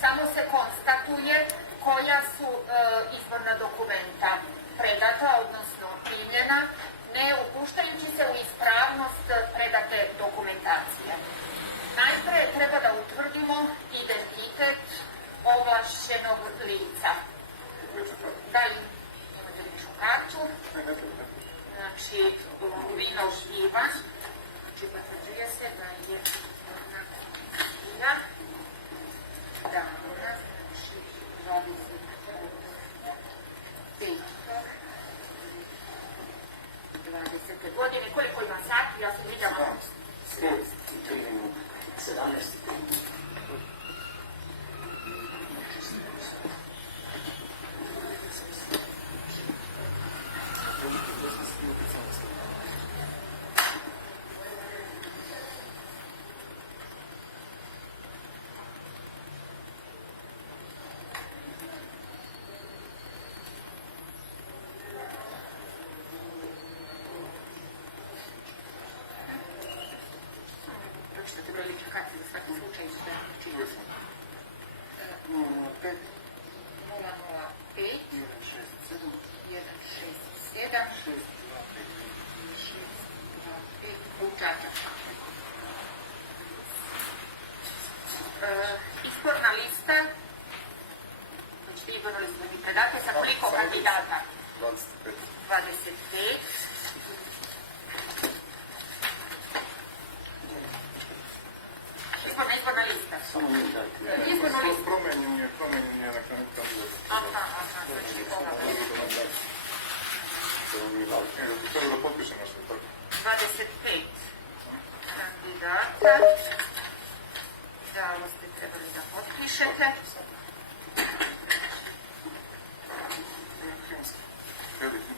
samo se konstatuje koja su izvorna dokumenta predata, odnosno primljena, ne upuštajući se u ispravnost predate dokumentacije. Najpre treba da utvrdimo identitet ovlašćenog lica. Da li imate ličnu kartu? Znači, Vinoš Ivan, znači potvrđuje se da je izvorna knjiga. Da, znači 20. godine. Koliko ima sati? Ja sam vidjela 17. pročitate broj lične karte za svaki slučaj i sve činite. 005 005 167 625 u Čačak. Izborna lista, znači izborna lista mi predate sa koliko kandidata? 25. 25. Izborna lista. Samo mi tako. Izborna lista. Promenjen je na kraju kandidat. Aha, znači koga? Treba da potpišemo što je tako. 25 kandidata. Da, ovo ste trebali da potpišete. Kredit.